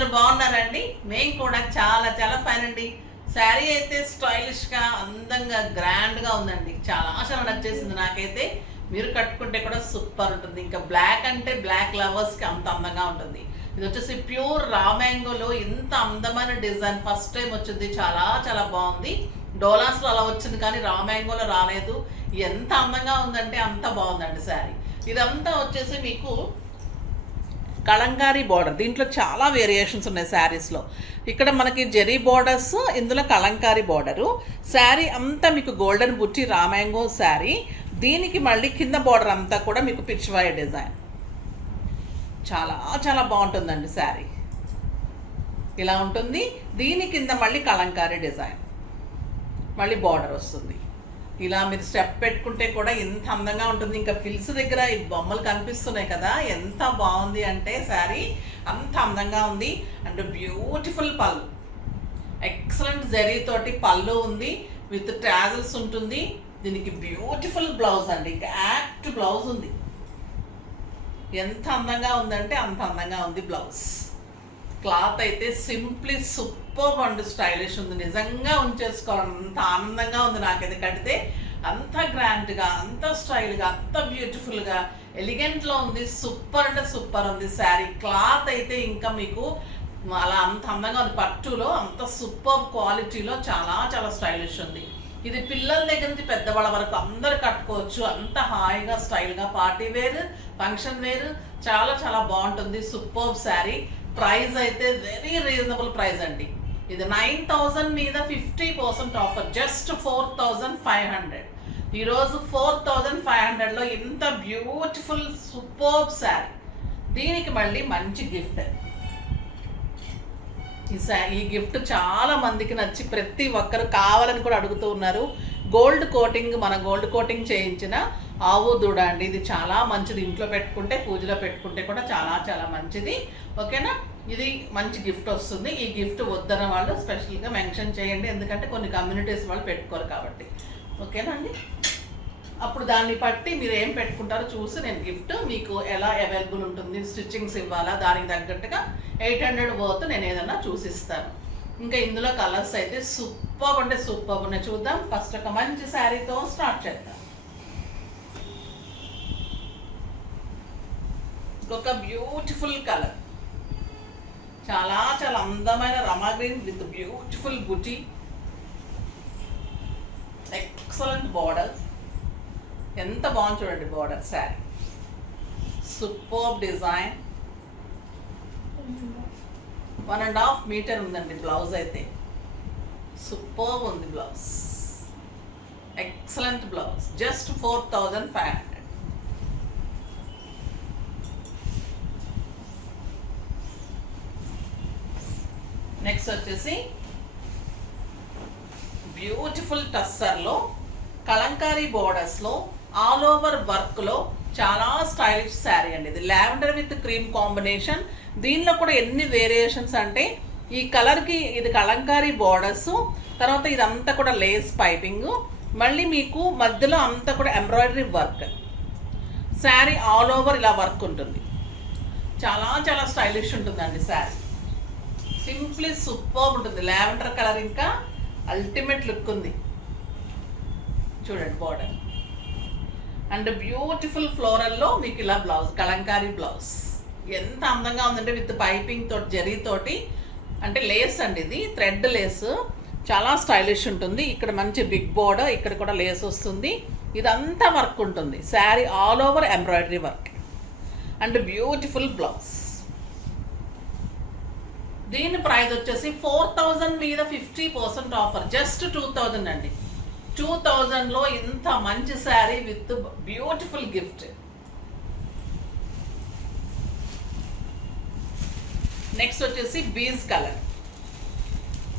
అందరూ బాగున్నారండి. మేము కూడా చాలా చాలా ఫైన్ అండి. శారీ అయితే స్టైలిష్గా అందంగా గ్రాండ్గా ఉందండి. చాలా నచ్చేసింది నాకైతే. మీరు కట్టుకుంటే కూడా సూపర్ ఉంటుంది. ఇంకా బ్లాక్ అంటే బ్లాక్ లవర్స్కి అంత అందంగా ఉంటుంది. ఇది వచ్చేసి ప్యూర్ రా మ్యాంగోలో ఇంత అందమైన డిజైన్ ఫస్ట్ టైం వచ్చింది. చాలా చాలా బాగుంది. డోలాస్లో అలా వచ్చింది కానీ రా మ్యాంగోలో రాలేదు. ఎంత అందంగా ఉందంటే అంత బాగుందండి శారీ. ఇదంతా వచ్చేసి మీకు కలంకారీ బార్డర్. దీంట్లో చాలా వేరియేషన్స్ ఉన్నాయి శారీస్లో. ఇక్కడ మనకి జెరీ బార్డర్స్, ఇందులో కలంకారీ బార్డరు. శారీ అంతా మీకు గోల్డెన్ బుట్టి రా మ్యాంగో శారీ. దీనికి మళ్ళీ కింద బార్డర్ అంతా కూడా మీకు పిచ్వాయ్ డిజైన్. చాలా చాలా బాగుంటుందండి శారీ. ఇలా ఉంటుంది. దీని కింద మళ్ళీ కలంకారీ డిజైన్, మళ్ళీ బార్డర్ వస్తుంది. ఇలా మీరు స్టెప్ పెట్టుకుంటే కూడా ఎంత అందంగా ఉంటుంది. ఇంకా ఫిల్స్ దగ్గర ఈ బొమ్మలు కనిపిస్తున్నాయి కదా, ఎంత బాగుంది అంటే శారీ అంత అందంగా ఉంది. అండ్ బ్యూటిఫుల్ పళ్ళు, ఎక్సలెంట్ జరీ తోటి పళ్ళు ఉంది, విత్ ట్రాజల్స్ ఉంటుంది. దీనికి బ్యూటిఫుల్ బ్లౌజ్ అండి, ఇంకా యాక్ట్ బ్లౌజ్ ఉంది. ఎంత అందంగా ఉందంటే అంత అందంగా ఉంది బ్లౌజ్. క్లాత్ అయితే సింప్లీ సూపర్ అండ్ స్టైలిష్ ఉంది. నిజంగా ఉంచేసుకోవాలి, అంత ఆనందంగా ఉంది నాకైతే. కడితే అంత గ్రాండ్గా, అంత స్టైల్గా, అంత బ్యూటిఫుల్గా, ఎలిగెంట్లో ఉంది. సూపర్ అంటే సూపర్ ఉంది శారీ. క్లాత్ అయితే ఇంకా మీకు అలా అంత అందంగా ఉంది. పట్టులో అంత సూపర్ క్వాలిటీలో చాలా చాలా స్టైలిష్ ఉంది. ఇది పిల్లల దగ్గర నుంచి పెద్దవాళ్ళ వరకు అందరు కట్టుకోవచ్చు. అంత హాయిగా స్టైల్గా పార్టీ వేర్, ఫంక్షన్ వేర్ చాలా చాలా బాగుంటుంది. సూపర్ శారీ. ప్రైస్ అయితే వెరీ రీజనబుల్ ప్రైస్ అండి. ఇది 9,000 మీద 50% ఆఫర్, జస్ట్ 4,500. ఈరోజు 4,500లో ఇంత బ్యూటిఫుల్ సూపర్ శారీ. దీనికి మళ్ళీ మంచి గిఫ్ట్. ఈ గిఫ్ట్ చాలా మందికి నచ్చి ప్రతి ఒక్కరు కావాలని కూడా అడుగుతూ ఉన్నారు. గోల్డ్ కోటింగ్, మన గోల్డ్ కోటింగ్ చేయించిన ఆవు దూడ అండి. ఇది చాలా మంచిది. ఇంట్లో పెట్టుకుంటే, పూజలో పెట్టుకుంటే కూడా చాలా చాలా మంచిది. ఓకేనా? ఇది మంచి గిఫ్ట్ వస్తుంది. ఈ గిఫ్ట్ వద్దన్న వాళ్ళు స్పెషల్గా మెన్షన్ చేయండి, ఎందుకంటే కొన్ని కమ్యూనిటీస్ వాళ్ళు పెట్టుకోరు కాబట్టి. ఓకేనా అండి? అప్పుడు దాన్ని బట్టి మీరు ఏం పెట్టుకుంటారో చూసి నేను గిఫ్ట్ మీకు ఎలా అవైలబుల్ ఉంటుంది, స్టిచ్చింగ్స్ ఇవ్వాలా, దానికి తగ్గట్టుగా 800 వర్త్ నేను ఏదన్నా చూసిస్తాను. ఇంకా ఇందులో కలర్స్ అయితే సూపర్ అంటే సూపర్ ఉన్నాయి. చూద్దాం. ఫస్ట్ ఒక మంచి శారీతో స్టార్ట్ చేద్దాం. ఒక బ్యూటిఫుల్ కలర్, చాలా చాలా అందమైన రమా green with beautiful beauty, excellent border. ఎంత బాగుంది చూడండి border. Sari super design. 1.5 metre ఉందండి బ్లౌజ్ అయితే. సూపర్ ఉంది blouse, excellent blouse. Just 4,500. Next వచ్చేసి బ్యూటిఫుల్ టస్సర్లో కలంకారీ బోర్డర్స్లో ఆల్ ఓవర్ వర్క్లో చాలా స్టైలిష్ శారీ అండి. ఇది లావెండర్ విత్ క్రీమ్ కాంబినేషన్. దీనిలో కూడా ఎన్ని వేరియేషన్స్ అంటే, ఈ కలర్కి ఇది కలంకారీ బోర్డర్స్, తర్వాత ఇదంతా కూడా లేస్ పైపింగ్, మళ్ళీ మీకు మధ్యలో అంతా కూడా embroidery work. Sari all over ఇలా వర్క్ ఉంటుంది. చాలా చాలా స్టైలిష్ ఉంటుందండి శారీ. సింప్లీ సూపర్ ఉంటుంది. లావెండర్ కలర్ ఇంకా అల్టిమేట్ లుక్ ఉంది. చూడండి బార్డర్. అండ్ బ్యూటిఫుల్ ఫ్లోరల్లో మీకు ఇలా బ్లౌజ్, కలంకారీ బ్లౌజ్. ఎంత అందంగా ఉందంటే విత్ పైపింగ్ తోటి, జరీ తోటి, అంటే లేస్ అండి. ఇది థ్రెడ్ లేస్, చాలా స్టైలిష్ ఉంటుంది. ఇక్కడ మంచి బిగ్ బోర్డర్, ఇక్కడ కూడా లేస్ వస్తుంది. ఇదంతా వర్క్ ఉంటుంది. Sari all over embroidery work and beautiful blouse. దీని ప్రైస్ వచ్చేసి 4,000 మీద 50% ఆఫర్, జస్ట్ 2,000 అండి. 2,000లో ఇంత మంచి sari with beautiful gift. Next వచ్చేసి బీజ్ కలర్.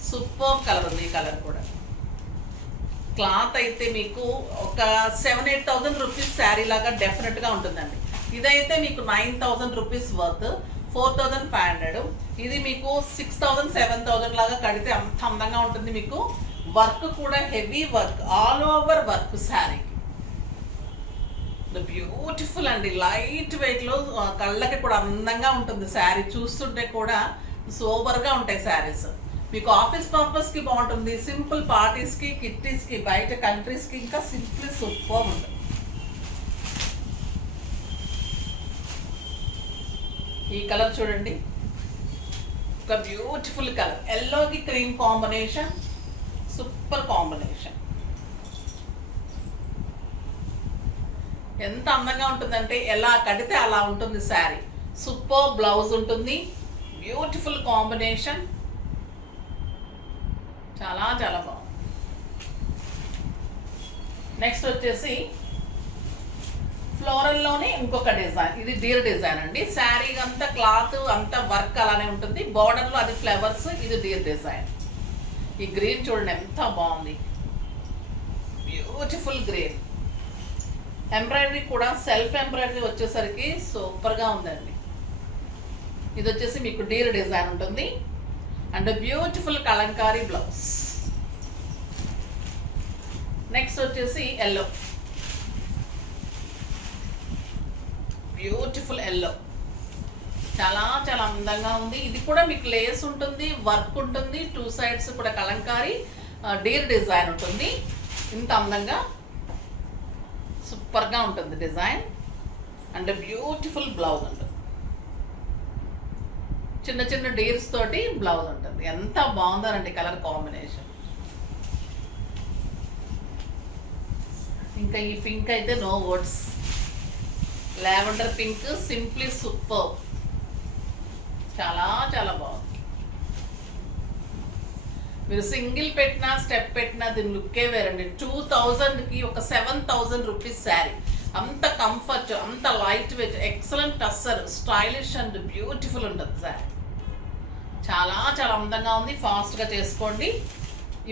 సూపర్ కలర్ ఉంది. ఈ కలర్ కూడా. క్లాత్ అయితే మీకు ఒక 7,000-8,000 రూపీస్ శారీ లాగా డెఫినెట్గా ఉంటుందండి. ఇదైతే మీకు 9,000 రూపీస్ వర్త్, 4,500. ఇది మీకు 6,000-7,000 లాగా కడితే అంత అందంగా ఉంటుంది. మీకు వర్క్ కూడా heavy work, all over work sari. Beautiful అండి. లైట్ వెయిట్లో కళ్ళకి కూడా అందంగా ఉంటుంది శారీ. చూస్తుంటే కూడా సూపర్గా ఉంటాయి శారీస్. మీకు ఆఫీస్ పర్పస్కి బాగుంటుంది, సింపుల్ పార్టీస్కి, కిట్టీస్కి, బయట కంట్రీస్కి ఇంకా సింపుల్ సూపర్ ఉంటుంది. ఈ కలర్ చూడండి, ఒక బ్యూటిఫుల్ కలర్, ఎల్లోకి క్రీమ్ కాంబినేషన్, సూపర్ కాంబినేషన్. ఎంత అందంగా ఉంటుందంటే ఎలా కడితే అలా ఉంటుంది శారీ. సూపర్ బ్లౌజ్ ఉంటుంది, బ్యూటిఫుల్ కాంబినేషన్, చాలా చాలా బాగుంది. నెక్స్ట్ వచ్చేసి ఫ్లోరల్లోనే ఇంకొక డిజైన్, ఇది డీర్ డిజైన్ అండి. శారీ అంతా క్లాత్ అంతా వర్క్ అలానే ఉంటుంది, బార్డర్లో అది ఫ్లవర్స్, ఇది డీర్ డిజైన్. ఈ గ్రీన్ చూడండి ఎంత బాగుంది, బ్యూటిఫుల్ గ్రీన్. ఎంబ్రాయిడరీ కూడా సెల్ఫ్ ఎంబ్రాయిడరీ వచ్చేసరికి సూపర్గా ఉందండి. ఇది వచ్చేసి మీకు డీర్ డిజైన్ ఉంటుంది and beautiful Kalamkari blouse. Next వచ్చేసి ఎల్లో, బ్యూటిఫుల్ ఎల్లో, చాలా చాలా అందంగా ఉంది. ఇది కూడా మీకు లేస్ ఉంటుంది, వర్క్ ఉంటుంది, 2 సైడ్స్ కూడా కలంకారీ డీర్ డిజైన్ ఉంటుంది. ఇంత అందంగా సూపర్గా ఉంటుంది డిజైన్ అండ్ బ్యూటిఫుల్ బ్లౌజ్ ఉంటుంది, చిన్న చిన్న డీర్స్ తోటి బ్లౌజ్ ఉంటుంది. ఎంత బాగుందనండి కలర్ కాంబినేషన్. ఇంకా ఈ పింక్ అయితే no words, lavender pink simply super, చాలా చాలా బాగుంది. మీరు సింగిల్ పెట్టినా స్టెప్ పెట్టినా దీని లుక్కే వేరండి. 2000కి ఒక 7000 రూపీస్ శారీ, అంత కంఫర్ట్, అంత light weight, excellent tussar, stylish and beautiful ఉంటుంది శారీ. చాలా చాలా అందంగా ఉంది, ఫాస్ట్గా చేసుకోండి.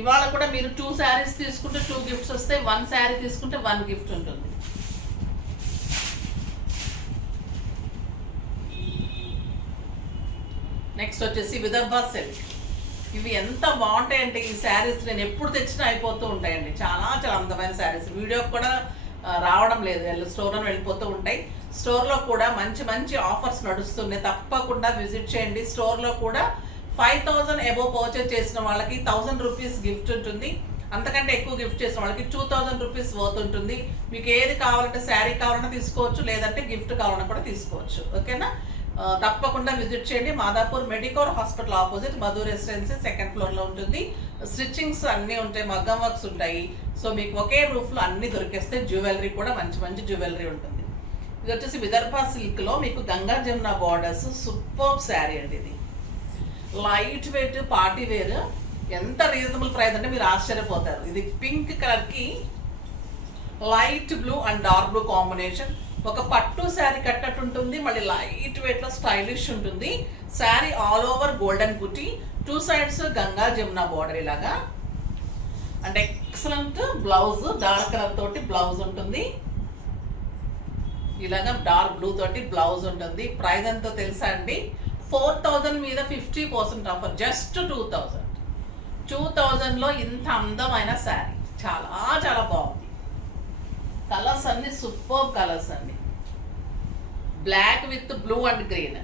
ఇవాళ కూడా మీరు 2 శారీస్ తీసుకుంటే 2 గిఫ్ట్స్ వస్తాయి, 1 శారీ తీసుకుంటే 1 గిఫ్ట్ ఉంటుంది. నెక్స్ట్ వచ్చేసి విదర్భ సిల్క్. ఇవి ఎంత బాగుంటాయంటే ఈ శారీస్ నేను ఎప్పుడు తెచ్చినా అయిపోతూ ఉంటాయండి. చాలా చాలా అందమైన శారీస్, వీడియోకి కూడా రావడం లేదు, స్టోర్లో వెళ్ళిపోతూ ఉంటాయి. స్టోర్లో కూడా మంచి మంచి ఆఫర్స్ నడుస్తున్నాయి, తప్పకుండా విజిట్ చేయండి. స్టోర్లో కూడా 5000 అబోవ్ పర్చేజ్ చేసిన వాళ్ళకి 1000 రూపీస్ గిఫ్ట్ ఉంటుంది, అంతకంటే ఎక్కువ గిఫ్ట్ చేసిన వాళ్ళకి 2000 రూపీస్ వర్త్ ఉంటుంది. మీకు ఏది కావాలంటే శారీ కావాలన్నా తీసుకోవచ్చు, లేదంటే గిఫ్ట్ కావాలన్నా కూడా తీసుకోవచ్చు. ఓకేనా, తప్పకుండా విజిట్ చేయండి. Madhapur Medicore hospital opposite Madhu residency 2nd ఫ్లోర్లో ఉంటుంది. స్టిచ్చింగ్స్ అన్నీ ఉంటాయి, మగ్గం వర్క్స్ ఉంటాయి. సో మీకు ఒకే రూఫ్లో అన్నీ దొరికేస్తాయి. జ్యువెలరీ కూడా మంచి మంచి జ్యువెలరీ ఉంటుంది. ఇది వచ్చేసి విదర్భ సిల్క్లో మీకు గంగా జమున బార్డర్స్, సూపర్ శారీ అండి. ఇది లైట్ వెయిట్ పార్టీ వేర్, ఎంత రీజనబుల్ ప్రైస్ అంటే మీరు ఆశ్చర్యపోతారు. ఇది పింక్ కలర్కి light blue and dark blue combination, ఒక పట్టు శారీ కట్టట్టు ఉంటుంది, మళ్ళీ లైట్ వెయిట్లో స్టైలిష్ ఉంటుంది. శారీ ఆల్ ఓవర్ గోల్డెన్ బుటీ, 2 సైడ్స్ గంగా జమున బార్డర్ ఇలాగా and excellent blouse, dark colour తోటి బ్లౌజ్ ఉంటుంది. ఇలాగా డార్క్ బ్లూ తోటి బ్లౌజ్ ఉంటుంది. ప్రైస్ ఎంతో తెలుసా అండి? 4000 మీద 50% ఆఫర్, జస్ట్ 2000. 2000లో ఇంత అందమైన శారీ, చాలా చాలా బాగుంది. కలర్స్ అన్ని సూపర్ కలర్స్ అండి, black with blue and green.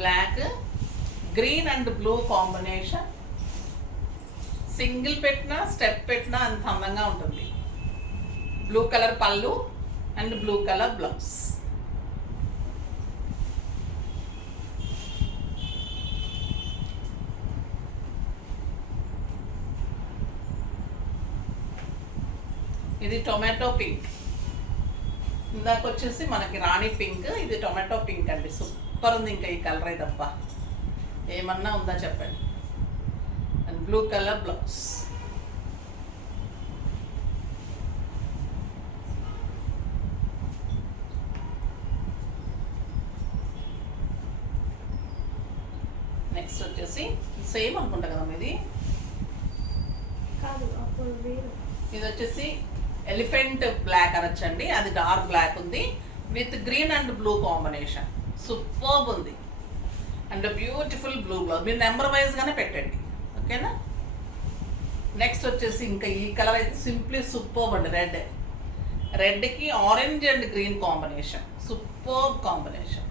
Black, green and blue combination, single పెట్టినా స్టెప్ పెట్టినా అంత అందంగా ఉంటుంది. బ్లూ కలర్ పళ్ళు అండ్ బ్లూ కలర్ బ్లౌజ్. ఇది టొమాటో పింక్, ఇందాక వచ్చేసి మనకి రాణి పింక్, ఇది టొమాటో పింక్ అండి. సూపర్ ఉంది, ఇంకా ఈ కలర్ అయితే తప్ప ఏమన్నా ఉందా చెప్పండి. And blue colour blouse. Next వచ్చేసి సేమ్ అనుకుంటా కదా ఇది, ఇది వచ్చేసి ఎలిఫెంట్ బ్లాక్ అనొచ్చండి. అది డార్క్ బ్లాక్ ఉంది with green and blue combination, superb ఉంది అండ్ బ్యూటిఫుల్ బ్లూ బ్లౌజ్. మీరు నెంబర్ వైజ్గానే పెట్టండి, ఓకేనా. నెక్స్ట్ వచ్చేసి ఇంకా ఈ కలర్ అయితే సింప్లీ సూపర్బ్ అండి. రెడ్కి orange and green combination, superb combination.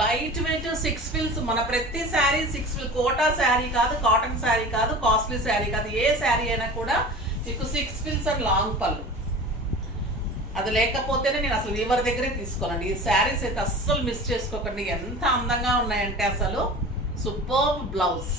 Light weight 6 ఫిల్స్. మన ప్రతి శారీ 6 ఫిల్. కోటా శారీ కాదు, కాటన్ శారీ కాదు, కాస్ట్లీ శారీ కాదు, ఏ శారీ అయినా కూడా మీకు 6 ఫిల్స్ అండ్ లాంగ్ పళ్ళు. అది లేకపోతేనే నేను అసలు వీవర్ దగ్గరే తీసుకోనండి. ఈ శారీస్ అయితే అస్సలు మిస్ చేసుకోకండి. ఎంత అందంగా ఉన్నాయంటే అసలు సూపర్బ్ బ్లౌజ్,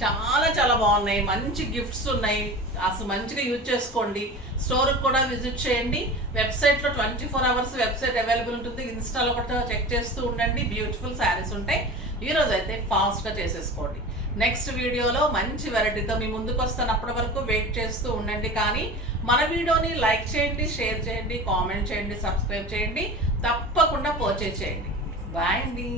చాలా చాలా బాగున్నాయి. మంచి గిఫ్ట్స్ ఉన్నాయి, అసలు మంచిగా యూజ్ చేసుకోండి. స్టోర్కి కూడా విజిట్ చేయండి. వెబ్సైట్లో 24 అవర్స్ వెబ్సైట్ అవైలబుల్ ఉంటుంది. ఇన్స్టాలో ఒకటి చెక్ చేస్తూ ఉండండి. బ్యూటిఫుల్ శారీస్ ఉంటాయి. ఈరోజు అయితే ఫాస్ట్గా చేసేసుకోండి. నెక్స్ట్ వీడియోలో మంచి వెరైటీతో మీ ముందుకు వస్తాను. అప్పటి వరకు వెయిట్ చేస్తూ ఉండండి. కానీ మన వీడియోని లైక్ చేయండి, షేర్ చేయండి, కామెంట్ చేయండి, సబ్స్క్రైబ్ చేయండి, తప్పకుండా పర్చేజ్ చేయండి. బాయ్ అండి.